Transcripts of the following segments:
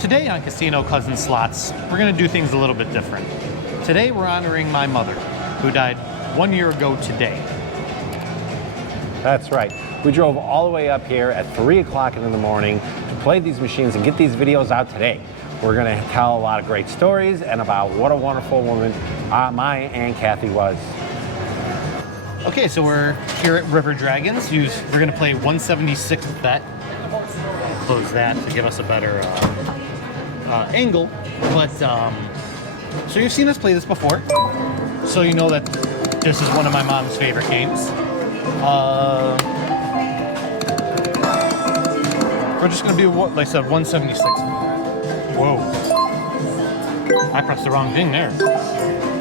Today on Casino Cousin Slots, we're going to do things a little bit different. Today we're honoring my mother, who died 1 year ago today. That's right. We drove all the way up here at 3 o'clock in the morning to play these machines and get these videos out today. We're going to tell a lot of great stories and about what a wonderful woman my Aunt Kathy was. Okay, so we're here at River Dragons. We're going to play 176 bet. Close that to give us a better angle. But so you've seen us play this before, so you know that this is one of my mom's favorite games. We're just going to do what, like I said, 176. Whoa! I pressed the wrong thing there.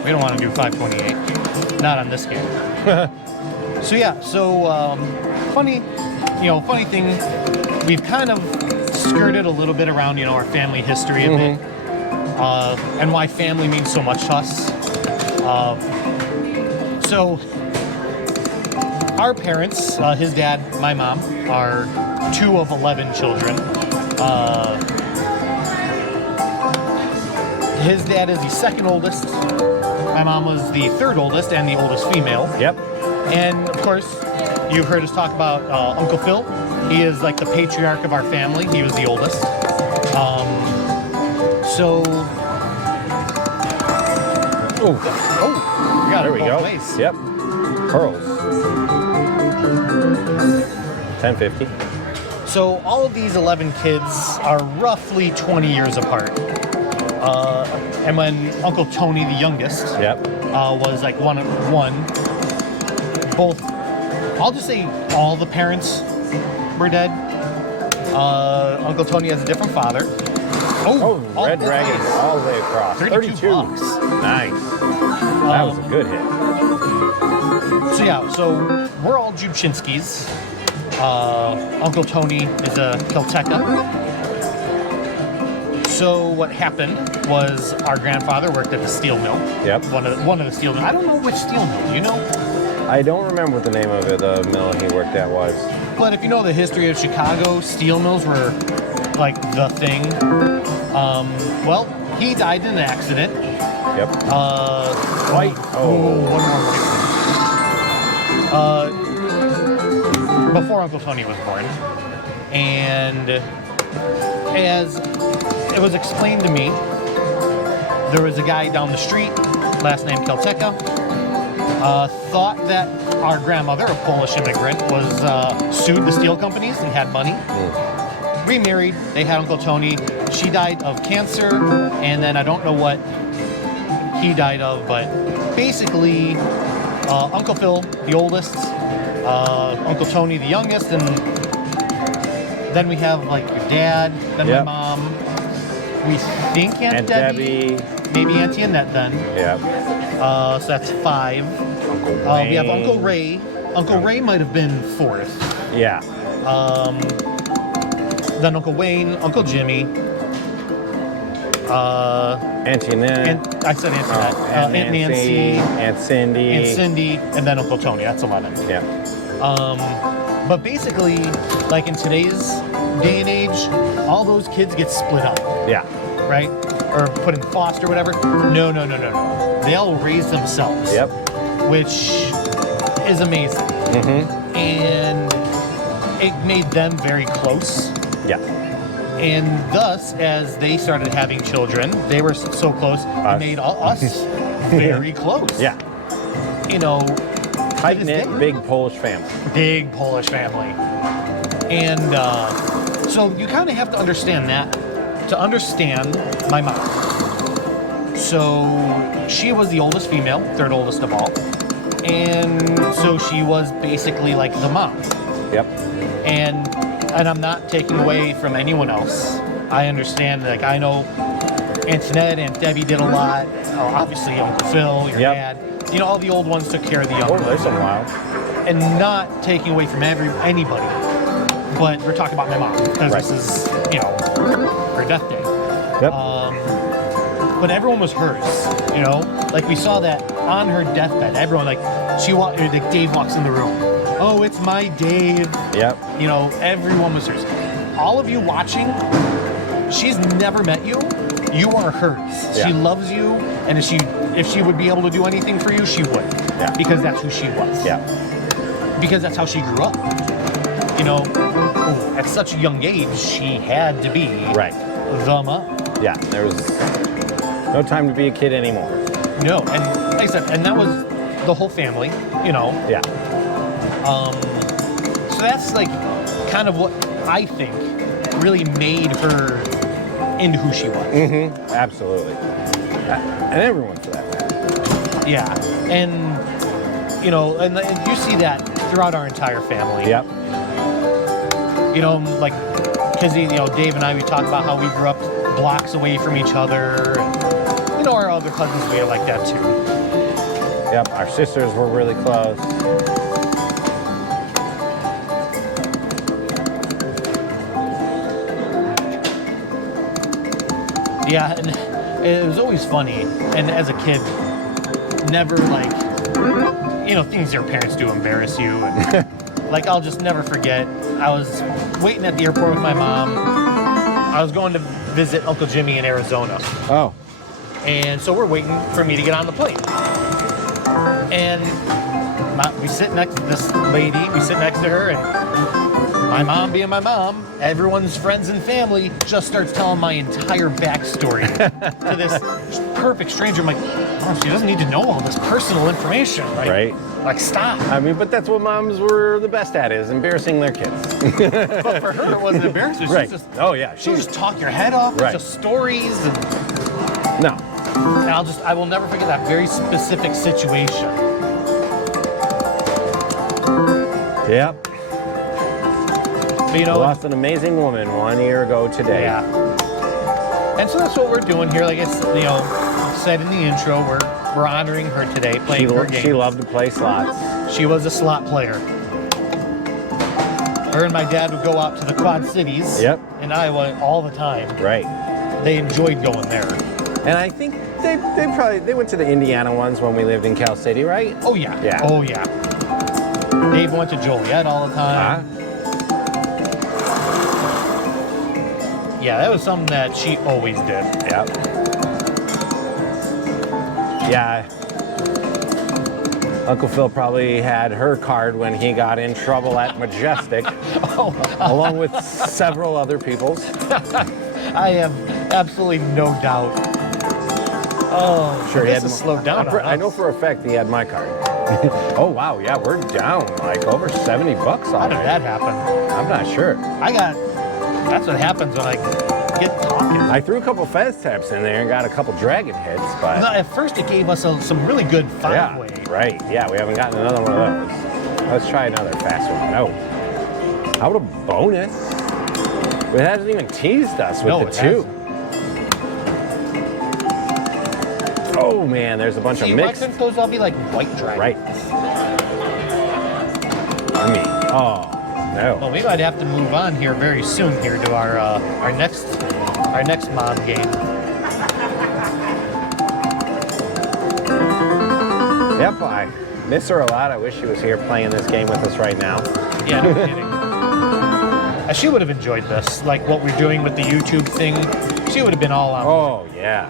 We don't want to do 528. Not on this game. So yeah, funny thing, we've kind of skirted a little bit around, our family history a bit, and why family means so much to us. So our parents, his dad, my mom, are 2 of 11 children. His dad is the second oldest. My mom was the 3rd oldest and the oldest female. Yep. And of course, you've heard us talk about Uncle Phil. He is like the patriarch of our family. He was the oldest. Oh, we got there it we both go. ways. Yep. Pearls. 1050. So all of these 11 kids are roughly 20 years apart. And when Uncle Tony, the youngest, was like one, both, I'll just say all the parents were dead. Uncle Tony has a different father. Oh, Red Dragons all the way across. 32 bucks. Nice. That was a good hit. So yeah, so we're all Jubchinskis. Uncle Tony is a Kilteca. So what happened was our grandfather worked at the steel mill. Yep. One of the steel mills. I don't know which steel mill. Do you know? I don't remember what the name of the mill he worked at was. But if you know the history of Chicago, steel mills were like the thing. Well, he died in an accident. Yep. White. One more. Before Uncle Tony was born, and as it was explained to me, there was a guy down the street, last name Kilteca, thought that our grandmother, a Polish immigrant, was sued the steel companies and had money. Remarried, they had Uncle Tony. She died of cancer, and then I don't know what he died of, but basically Uncle Phil, the oldest, Uncle Tony, the youngest, and then we have like your dad, then my mom, we think Aunt Debbie, maybe Auntie Annette then. Yep. So that's 5. We have Uncle Ray. Uncle Ray might have been 4th. Yeah. Then Uncle Wayne, Uncle Jimmy. Auntie Annette. I said Auntie Annette. Aunt Nancy. Aunt Cindy. Aunt Cindy. And then Uncle Tony. That's 11. Yeah. But basically, like in today's day and age, all those kids get split up. Yeah. Right? Or put in foster, whatever. No. They all raise themselves. Yep. Which is amazing. And it made them very close. Yeah. And thus, as they started having children, they were so close, it made us very close. Yeah. Tight-knit, big Polish family. Big Polish family. And so you kind of have to understand that to understand my mom. So she was the oldest female, 3rd oldest of all. And so she was basically like the mom. Yep. And I'm not taking away from anyone else. I understand, like I know Antoinette, Aunt Debbie did a lot. Obviously Uncle Phil, your dad. All the old ones took care of the young ones. There's a while. And not taking away from anybody. But we're talking about my mom, because this is, her death day. Yep. But everyone was hers, Like we saw that on her deathbed. Everyone, like Dave walks in the room. Oh, it's my Dave. Yep. Everyone was hers. All of you watching, she's never met you. You are hers. Yeah. She loves you, and if she would be able to do anything for you, she would. Yeah. Because that's who she was. Yeah. Because that's how she grew up. You know, at such a young age, she had to be Right. the mom. Yeah. There was no time to be a kid anymore. No, and like I said, and that was the whole family. You know. Yeah. So that's like kind of what I think really made her into who she was. Mm-hmm. Absolutely. And everyone for that matter. Yeah, and you know, and you see that throughout our entire family. Yep. You know, like, because you know, Dave and I, we talk about how we grew up blocks away from each other. And, you know, our other cousins, we are like that too. Yep. Our sisters were really close. Yeah, and it was always funny. And as a kid, never like, you know, things your parents do embarrass you. And like, I'll just never forget. I was waiting at the airport with my mom. I was going to visit Uncle Jimmy in Arizona. Oh. And so we're waiting for me to get on the plane. And we sit next to this lady, we sit next to her, and my mom being my mom, everyone's friends and family just starts telling my entire backstory to this perfect stranger. I'm like, Mom, she doesn't need to know all this personal information. Like, Right. Like, stop. I mean, but that's what moms were the best at, is embarrassing their kids. But for her, it wasn't embarrassing. She Right. was just, Oh, yeah. she'll just talk your head off. Right. Just stories. No. And I will never forget that very specific situation. Yep. But, you I know, lost an amazing woman 1 year ago today. yeah. And so that's what we're doing here. Like it's, you know, said in the intro, we're honoring her today, playing her game. She loved to play slots. She was a slot player. Her and my dad would go out to the Quad Cities. Yep. In Iowa all the time. Right. They enjoyed going there. And I think they went to the Indiana ones when we lived in Cal City, right? Oh yeah. Yeah. Oh yeah. Dave went to Joliet all the time. Yeah, that was something that she always did. Yep. Yeah. Uncle Phil probably had her card when he got in trouble at Majestic, along with several other people's. I have absolutely no doubt. Oh, Sure, he had to slow down. I know for a fact he had my card. Oh wow, yeah, we're down like over $70 How already. did that happen? I'm not sure. That's what happens when I get talking. I threw a couple fez taps in there and got a couple dragon hits, but No, at first it gave us some really good yeah, five-way. right. Yeah, we haven't gotten another one of those. Let's try another fast one. No. How about a bonus? It hasn't even teased us with No, the it two. hasn't. Oh man, there's a bunch See, of why mixed. couldn't those all be like white dragons? Right. I mean, oh no. Well, we might have to move on here very soon here to our next mom game. Yep, I miss her a lot. I wish she was here playing this game with us right now. Yeah, no kidding. She would have enjoyed this, like what we're doing with the YouTube thing. She would have been all on. Oh yeah.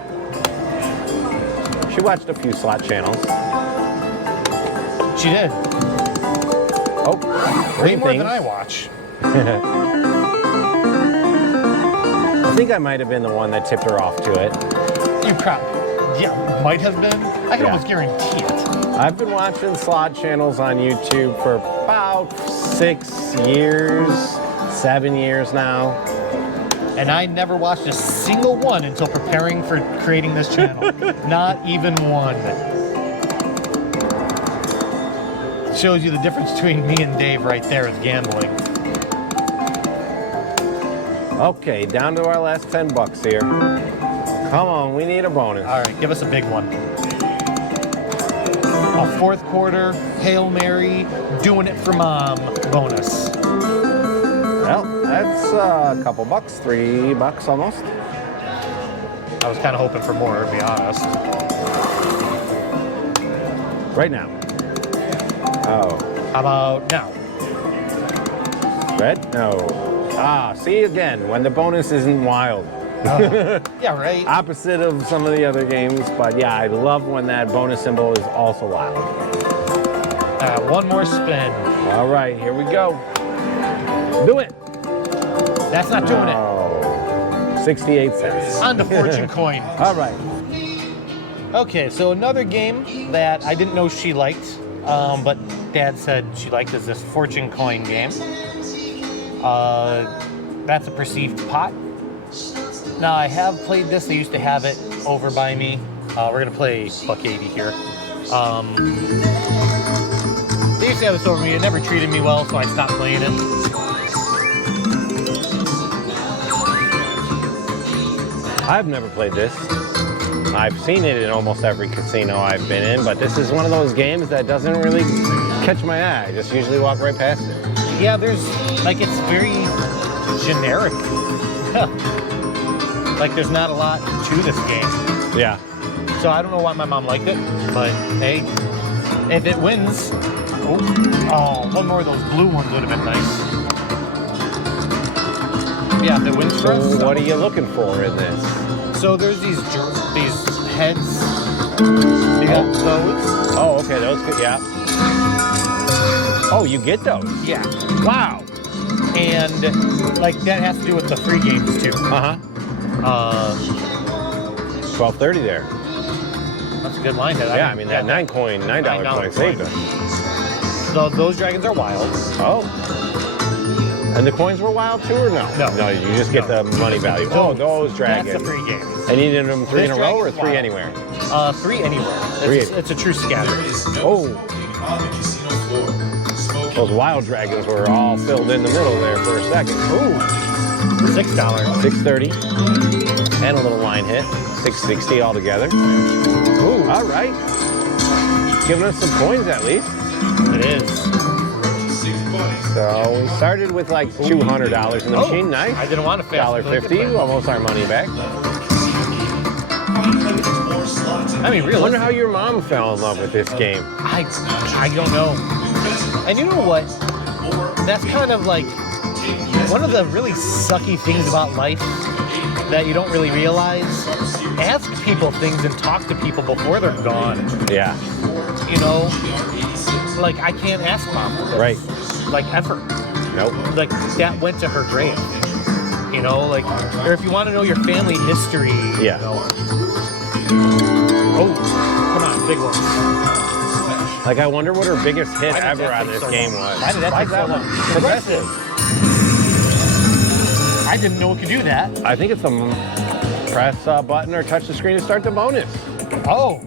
She watched a few slot channels. She did. Oh, Way green more things. than I watch. I think I might have been the one that tipped her off to it. You probably, yeah, might have been. I can Yeah. almost guarantee it. I've been watching slot channels on YouTube for about 6 years, 7 years now. And I never watched a single one until preparing for creating this channel. Not even one. Shows you the difference between me and Dave right there with gambling. Okay, down to our last $10 here. Come on, we need a bonus. All right, give us a big one. A fourth quarter, Hail Mary, doing it for mom bonus. Well, that's a couple bucks, $3 almost. I was kind of hoping for more, to be honest. Right now. Oh, How about now? red? No. Ah, see again, when the bonus isn't wild. Yeah, right. Opposite of some of the other games, but yeah, I love when that bonus symbol is also wild. One more spin. All right, here we go. Do it. That's not doing it. Oh, 68 cents. On the fortune coin. All right. Okay, so another game that I didn't know she liked, but Dad said she liked is this fortune coin game. That's a perceived pot. Now I have played this. They used to have it over by me. We're gonna play $1.80 here. They used to have this over me. It never treated me well, so I stopped playing it. I've never played this. I've seen it in almost every casino I've been in, but this is one of those games that doesn't really catch my eye. I just usually walk right past it. Yeah, there's, like, it's very generic. Like, there's not a lot to this game. Yeah. So I don't know why my mom liked it, but hey, if it wins, one more of those blue ones would have been nice. Yeah, if it wins for us. What are you looking for in this? So there's these heads. You got those. Oh, okay, those good, yeah. Oh, you get those? Yeah. Wow. And like that has to do with the free games too. Uh-huh. 12.30 there. That's a good line. Yeah, I mean that $9 coin saved us. So those dragons are wild. Oh. And the coins were wild too, or no? No, you just get the money value. Oh, those dragons. That's the free games. And you did them 3 in a row or 3 anywhere? 3 anywhere. It's a true scatter. Oh. Those wild dragons were all filled in the middle there for a second. Ooh. $6. $6.30. And a little line hit. $6.60 altogether. Ooh. All right. Giving us some coins at least. It is. So we started with like $200 in the machine. Nice. I didn't want to fast. $1.50, almost our money back. I mean, really. I wonder how your mom fell in love with this game. I don't know. And you know what? That's kind of like one of the really sucky things about life that you don't really realize. Ask people things and talk to people before they're gone. Yeah. You know, like I can't ask mom. Right. Like ever. Nope. Like that went to her grave. You know, like, or if you want to know your family history. Yeah. You know. Oh, come on, big one. Like I wonder what her biggest hit ever on this game was. Why did that take so long? Progressive. I didn't know it could do that. I think it's a press button or touch the screen to start the bonus. Oh,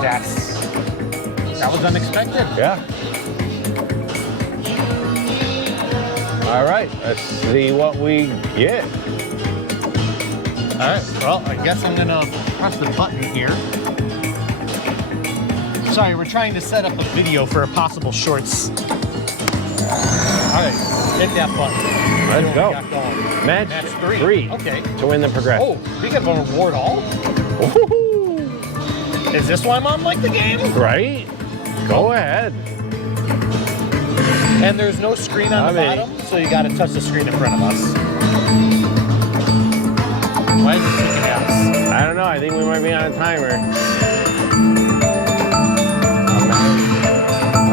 that was unexpected. Yeah. All right, let's see what we get. All right, well, I guess I'm gonna press the button here. Sorry, we're trying to set up a video for a possible shorts. All right, hit that button. Let's go. Match 3. Okay. To win the progressive. Oh, we got a reward all? Woohoo! Is this why mom liked the game? Right? Go ahead. And there's no screen on the bottom, so you gotta touch the screen in front of us. Why is it looking at us? I don't know, I think we might be on a timer.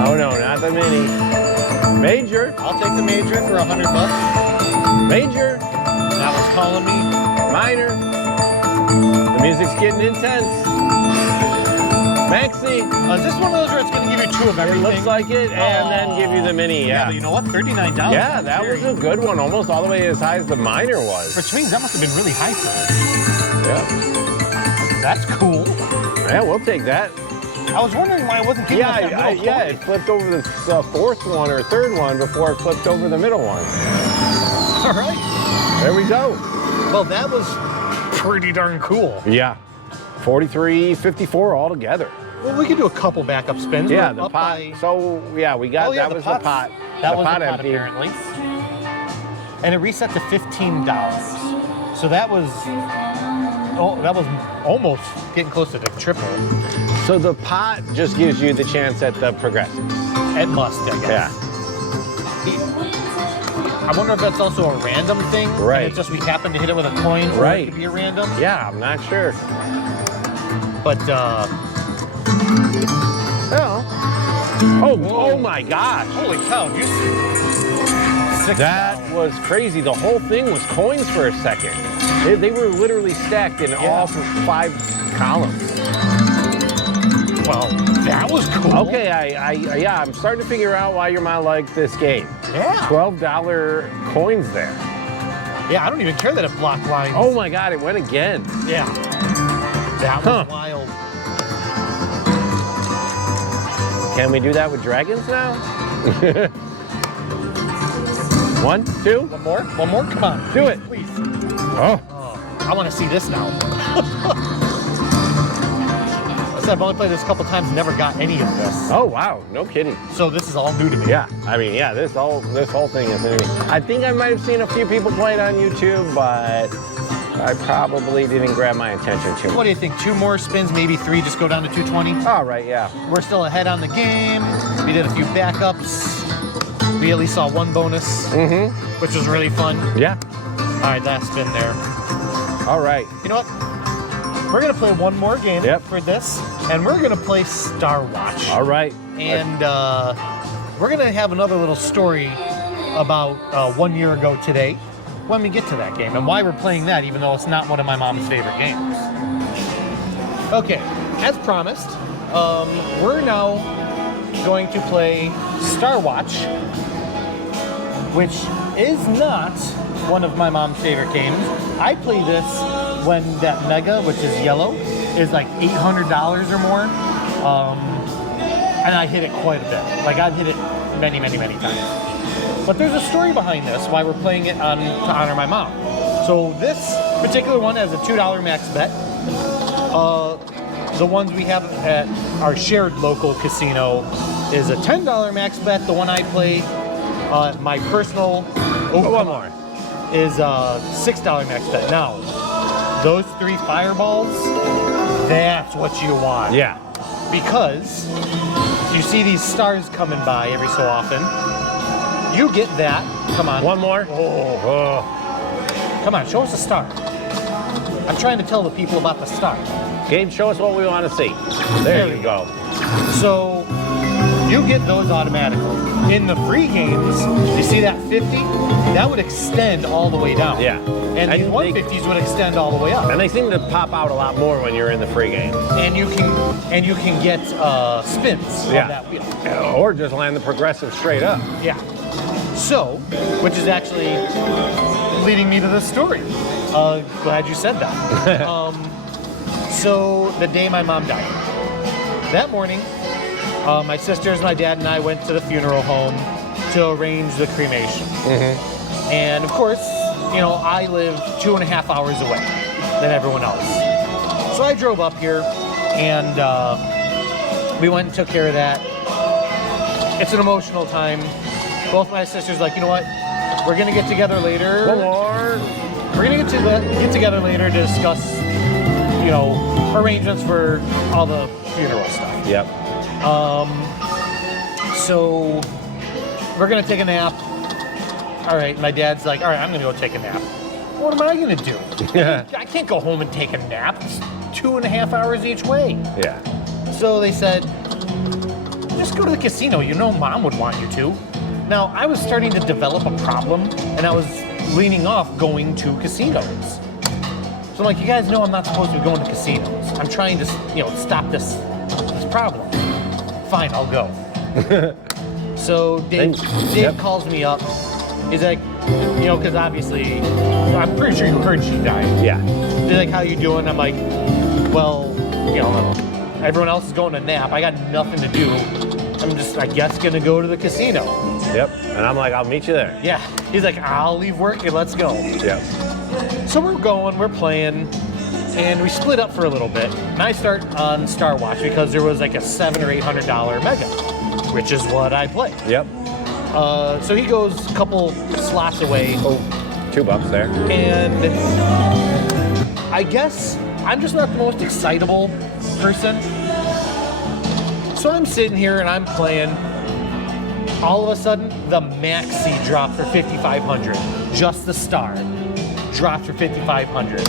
Oh no, not the mini. Major. I'll take the major for $100. Major. That was calling me. Minor. The music's getting intense. Maxi. Is this one of those where it's going to give you 2 of everything? It looks like it, and then give you the mini, yeah. But you know what? $39. Yeah, that was a good one. Almost all the way as high as the minor was. For swings, that must have been really high for us. Yeah. That's cool. Yeah, we'll take that. I was wondering why it wasn't giving us that middle yeah, it flipped over the 4th one or 3rd one before it flipped over the middle one. All right. There we go. Well, that was pretty darn cool. Yeah. 43.54 altogether. Well, we could do a couple backup spins. Yeah, the pot. So, yeah, we got, that was the pot. That was the pot, empty. apparently. And it reset to $15. So that was almost getting close to the triple. So the pot just gives you the chance at the progressives. It must, I guess. Yeah. I wonder if that's also a random thing. Right. And it's just we happen to hit it with a coin. Or Right. it could be a random. Yeah, I'm not sure. But, oh my gosh. holy cow, you $6. That was crazy. The whole thing was coins for a second. They were literally stacked in all 5 columns. Well, that was cool. Okay, yeah, I'm starting to figure out why your mom liked this game. Yeah. $12 coins there. Yeah, I don't even care that it blocked lines. Oh my God, it went again. Yeah. That was wild. Can we do that with dragons now? 1, 2. One more? One more? Come on. Do it. Please. Oh. I want to see this now. I said I've only played this a couple times, never got any of this. Oh wow, no kidding. So this is all new to me. Yeah, I mean, yeah, this whole thing is new to me. I think I might have seen a few people play it on YouTube, but I probably didn't grab my attention too What much. do you think? 2 more spins, maybe 3, just go down to 220? All right, yeah. We're still ahead on the game. We did a few backups. We at least saw 1 bonus, which was really fun. Yeah. All right, last spin there. All right. You know what? We're gonna play one more game for this, and we're gonna play Star Watch. All right. And we're gonna have another little story about 1 year ago today when we get to that game and why we're playing that, even though it's not one of my mom's favorite games. Okay, as promised, we're now going to play Star Watch, which is not one of my mom's favorite games. I play this when that Mega, which is yellow, is like $800 or more. And I hit it quite a bit. Like I've hit it many, many, many times. But there's a story behind this, why we're playing it to honor my mom. So this particular one has a $2 max bet. The ones we have at our shared local casino is a $10 max bet. The one I play, my personal, one more, is a $6 max bet. Now, those 3 fireballs, that's what you want. Yeah. Because you see these stars coming by every so often. You get that. Come on. One more. Oh. Come on, show us a star. I'm trying to tell the people about the star. Gabe, show us what we want to see. There you go. So you get those automatically. In the free games, you see that 50? That would extend all the way down. Yeah. And these 150s would extend all the way up. And they seem to pop out a lot more when you're in the free games. And you can get spins on that wheel. Or just land the progressive straight up. Yeah. So, which is actually leading me to this story. Glad you said that. So the day my mom died, that morning, my sisters, my dad, and I went to the funeral home to arrange the cremation. And of course, you know, I live 2.5 hours away than everyone else. So I drove up here and we went and took care of that. It's an emotional time. Both my sisters like, you know what? We're gonna get together later. One more. We're gonna get together later to discuss, you know, arrangements for all the funeral stuff. Yep. So we're gonna take a nap. All right, my dad's like, all right, I'm gonna go take a nap. What am I gonna do? I can't go home and take a nap. It's 2.5 hours each way. Yeah. So they said, just go to the casino. You know mom would want you to. Now, I was starting to develop a problem, and I was leaning off going to casinos. So I'm like, you guys know I'm not supposed to be going to casinos. I'm trying to, you know, stop this problem. Fine, I'll go. So Dave calls me up. He's like, you know, because obviously, I'm pretty sure you heard she died. Yeah. They're like, how you doing? I'm like, well, you know, everyone else is going to nap. I got nothing to do. I'm just, I guess, gonna go to the casino. Yep. And I'm like, I'll meet you there. Yeah. He's like, I'll leave work and let's go. Yep. So we're going, we're playing, and we split up for a little bit. And I start on Star Watch because there was like a $700 or $800 mega, which is what I play. Yep. So he goes a couple slots away. Oh, $2 there. And I guess I'm just not the most excitable person. So I'm sitting here and I'm playing, All of a sudden, the maxi dropped for 5,500. Just the star dropped for 5,500.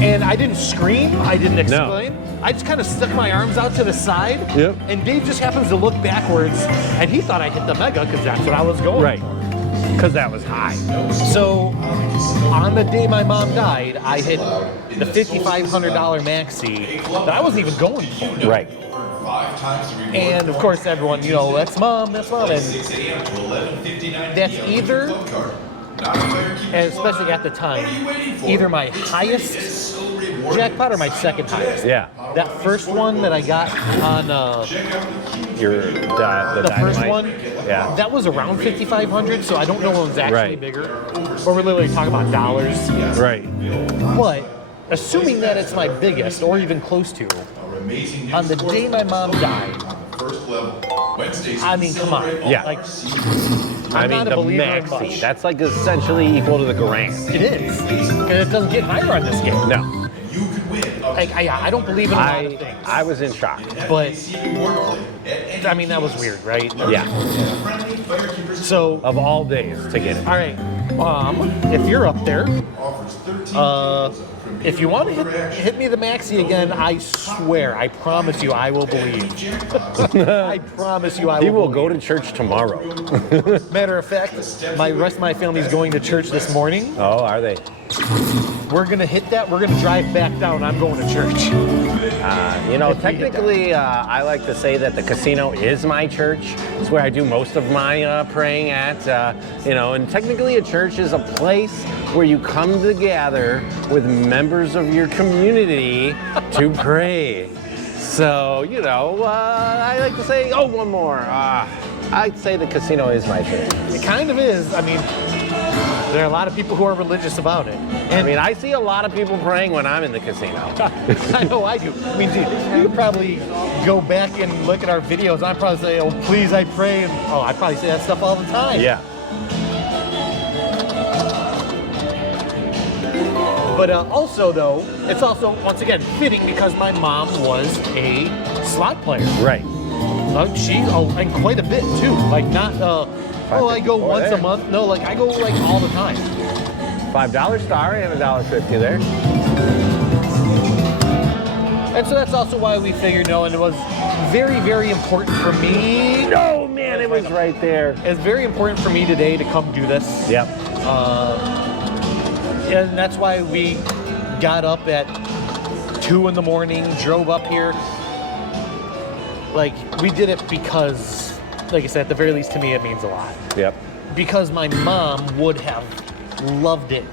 And I didn't scream. I didn't explain. I just kind of stuck my arms out to the side. Yep. And Dave just happens to look backwards, and he thought I hit the mega because that's what I was going for. Because that was high. So on the day my mom died, I hit the $5,500 maxi that I wasn't even going for. Right. And of course, everyone, you know, that's mom. And that's either, and especially at the time, either my highest jackpot or my second highest. Yeah. That first one that I got on The first dynamite. one, Yeah. that was around 5,500. So I don't know what was actually Right. bigger, but we're literally talking about dollars. Right. But assuming that it's my biggest, or even close to, on the day my mom died, I mean, come on. Yeah. Like, I I'm mean, not a the believer in maxi. much. That's like essentially equal to the grand. It is. And it doesn't get higher on this game. No. Like, I don't believe in a lot of things. I was in shock. But, I mean, that was weird, right? Yeah. So, Of all days to get it. all right. If you're up there, if you want to hit me the maxi again, I swear, I promise you, I will believe. I promise you, I will. He will believe. go to church tomorrow. Matter of fact, my rest of my family is going to church this morning. Oh, are they? We're gonna hit that. We're gonna drive back down. I'm going to church. You know, technically, I like to say that the casino is my church. It's where I do most of my praying at. You know, and technically, a church is a place where you come together with members of your community to pray. So, you know, I like to say, oh, one more. I'd say the casino is my church. It kind of is. I mean, there are a lot of people who are religious about it. I mean, I see a lot of people praying when I'm in the casino. I know I do. I mean, dude, you could probably go back and look at our videos. I'd probably say, oh, please, I pray. And, I probably say that stuff all the time. Yeah. But also, though, it's also, once again, fitting because my mom was a slot player. Right. And quite a bit, too. Like, not, I go once a month. No, like, I go, like, all the time. $5 star and $1.50 there. And so that's also why we figured, and it was very, very important for me. No, man, it was right there. It's very important for me today to come do this. Yep. And that's why we got up at 2 in the morning, drove up here. Like, we did it because, like I said, at the very least to me, it means a lot. Yep. Because my mom would have loved it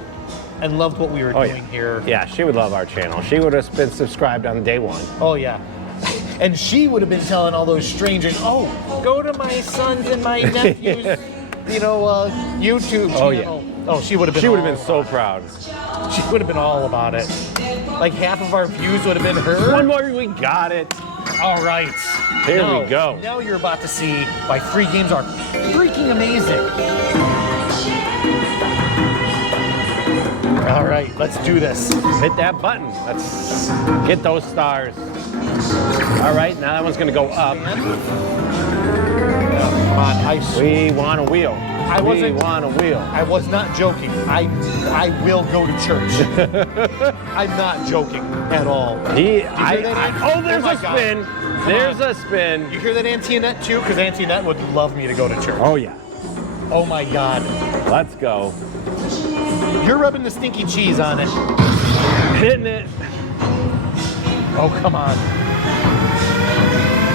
and loved what we were doing here. Yeah, she would love our channel. She would have been subscribed on day one. Oh, yeah. And she would have been telling all those strangers, go to my sons and my nephews, YouTube channel. Oh, yeah. Oh, she would have been. She would have been so proud. She would have been all about it. Like half of our views would have been her. One more, we got it. All right. Here we go. Now you're about to see why free games are freaking amazing. All right, let's do this. Hit that button. Let's get those stars. All right, now that one's gonna go up. Come on, We want a wheel. We want a wheel. I was not joking. I will go to church. I'm not joking at all. There's my a spin. There's a spin. You hear that Auntie Annette too? Because Auntie Annette would love me to go to church. Oh yeah. Oh my God. Let's go. You're rubbing the stinky cheese on it. Hitting it. Oh, come on.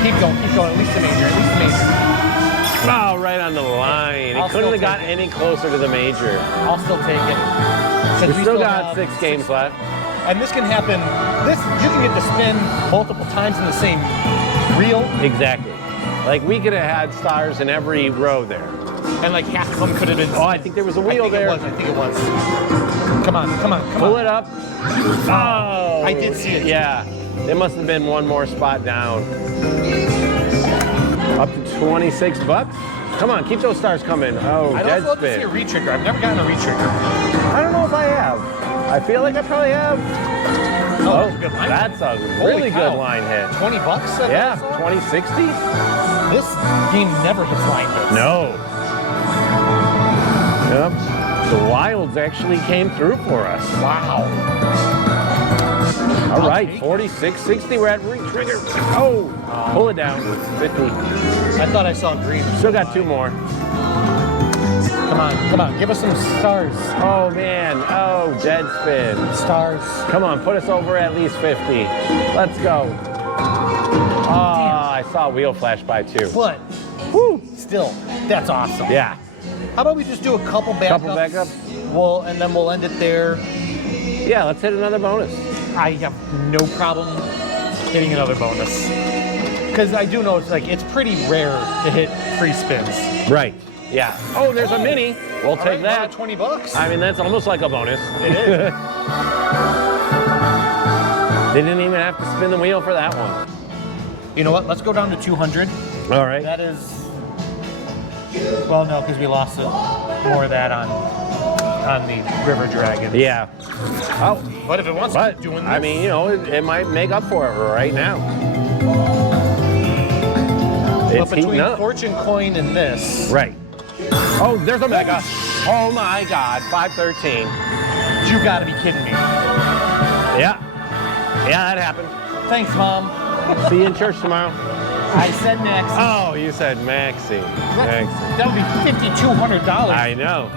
Keep going, at least the major, Oh, right on the line. It couldn't have got any closer to the major. I'll still take it. We still got 6 games left. And this can happen, you can get to spin multiple times in the same reel. Exactly. Like we could have had stars in every row there. And like half of them could have been. Oh, I think there was a wheel there. I think it was. Come on. Pull it up. Oh. I did see it. Yeah. There must have been one more spot down. Up to $26. Come on, keep those stars coming. Oh, I'd dead also love to spin. see a retrigger. I've never gotten a retrigger. I don't know if I have. I feel like I probably have. Oh, that's a good line that's a Holy really cow. good line hit. $20? Yeah, 2060? This game never hits line hits. No. Yep. The Wilds actually came through for us. Wow. All right, 46, 60. We're at re-trigger. Oh, pull it down. 50. I thought I saw green. Still got 2 more. Come on, give us some stars. Oh man. Oh, dead spin. Stars. Come on, put us over at least 50. Let's go. Oh, I saw a wheel flash by too. But, Woo. still, that's awesome. Yeah. How about we just do a couple backups? Couple backups? And then we'll end it there. Yeah, let's hit another bonus. I have no problem hitting another bonus. Because I do know it's pretty rare to hit free spins. Right. Yeah. Oh, there's a mini. We'll take that. $20. I mean, that's almost like a bonus. It is. They didn't even have to spin the wheel for that one. You know what? Let's go down to 200. All right. That is, well, no, because we lost more of that on the River Dragon. Yeah. Oh, But if it wants to keep doing this, I mean, you know, it might make up for it right now. but It's between heating up. Fortune Coin and this, Right. Oh, there's a mega. Oh my God, 513. you got to be kidding me. Yeah. Yeah, that happened. Thanks, Mom. See you in church tomorrow. I said next. Oh, you said Maxie. Maxie. That would be $5,200. I know.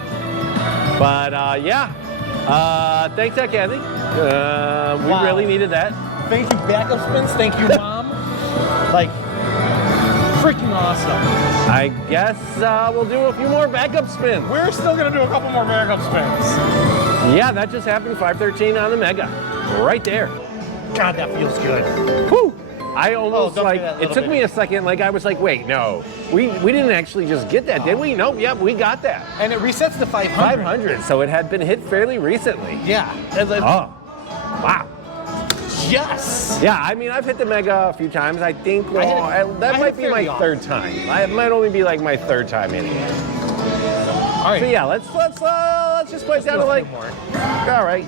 But yeah. Thanks, Kathy. We Wow. really needed that. Thank you, backup spins. Thank you, Mom. Like, freaking awesome. I guess we'll do a few more backup spins. We're still going to do a couple more backup spins. Yeah, that just happened. 513 on the mega. Right there. God, that feels good. Whew. I almost don't do like, that it little took bit. me a second, like I was like, wait, no. We didn't actually just get that, did we? Nope, yep, we got that. And it resets to 500. 500, so it had been hit fairly recently. Yeah. Oh, wow. Yes. Yeah, I mean, I've hit the mega a few times. I think I hit it- that I might hit it be my fairly third time. It might only be like my third time hitting it. All right. So yeah, let's just play it down to like, all right,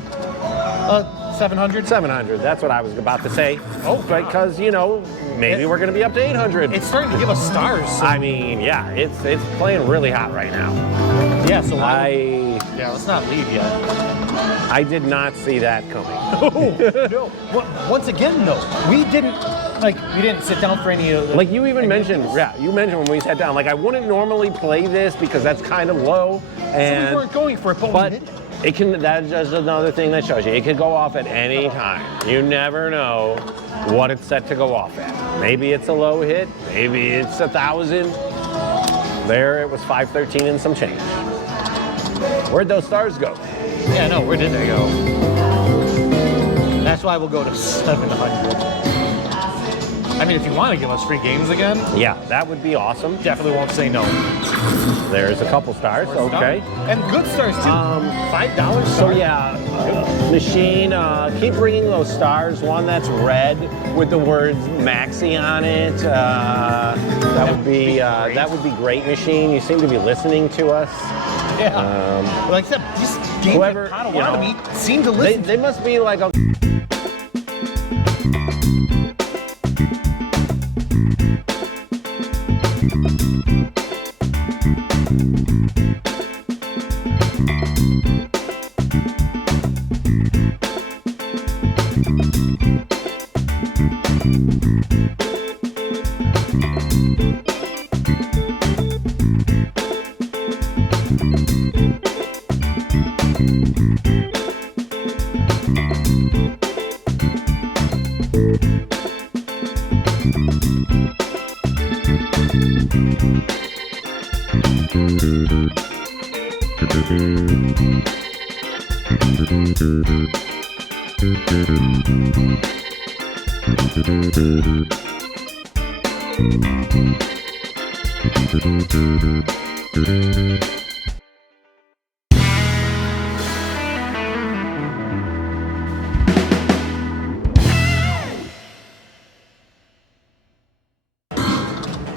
700. 700. That's what I was about to say. Oh, God. because you know maybe we're gonna be up to 800. It's starting to give us stars. So. I mean, yeah, it's playing really hot right now. yeah. So why? Yeah, Let's not leave yet. I did not see that coming. No. Once again, though, we didn't sit down for any of the. Like you even mentioned, you mentioned when we sat down, like I wouldn't normally play this because that's kind of low, and So we weren't going for it, but but we did. it can. That's just another thing that shows you it could go off at any time. You never know what it's set to go off at. Maybe it's a low hit. Maybe it's 1,000. There, it was 513 and some change. Where'd those stars go? Yeah, no, where did they go? That's why we'll go to 700. I mean, if you want to give us free games again, Yeah, that would be awesome. definitely won't say no. There's a couple stars. Okay. And good stars too. $5 So yeah, machine, keep bringing those stars. One that's red with the words Maxi on it. That would be great, machine. You seem to be listening to us. Yeah. Like I said, these games whoever, that you know, Potawatomi seem to listen. They must be like a.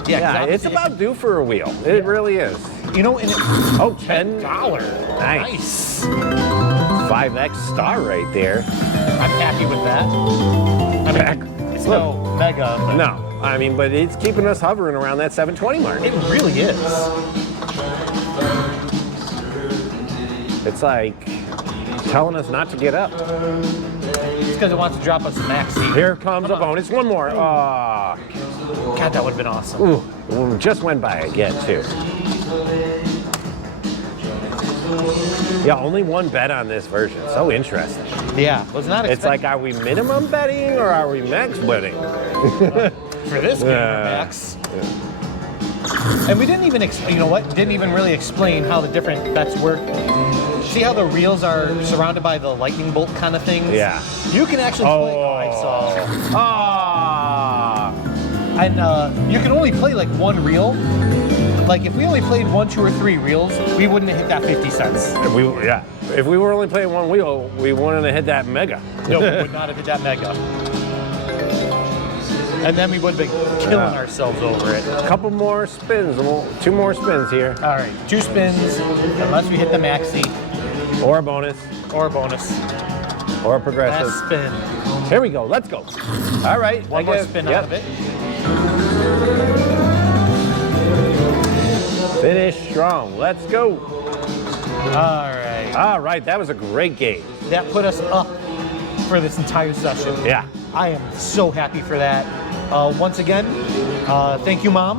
Yeah, it's about due for a wheel. It really is. You know, and Oh, $10. $10. Nice. 5X star right there. I happy with that. I mean, it's no mega, but No, I mean, but it's keeping us hovering around that 720 mark. it really is. It's like telling us not to get up. It's because it wants to drop us a maxi. Here comes Come a bonus. One more. Oh, God, that would have been awesome. ooh, just went by again, too. Yeah, only one bet on this version. So interesting. Yeah, was not It's like, are we minimum betting or are we max betting? for this game, Max. And we didn't even, you know what? Didn't even really explain how the different bets work. See how the reels are surrounded by the lightning bolt kind of things? Yeah. You can actually play. Oh, I saw. Ah. And you can only play like one reel. Like if we only played 1, 2, or 3 reels, we wouldn't have hit that 50 cents. If we were only playing one wheel, we wouldn't have hit that mega. No, we would not have hit that mega. And then we would have been killing ourselves over it. A couple more spins, 2 more spins here. All right, 2 spins, unless we hit the maxi, Or a bonus, or a bonus. or a progressive. Last spin. Here we go, let's go. All right. One more spin out of it. Finish strong, let's go. All right. All right, that was a great game. That put us up for this entire session. Yeah. I am so happy for that. Once again, thank you, Mom.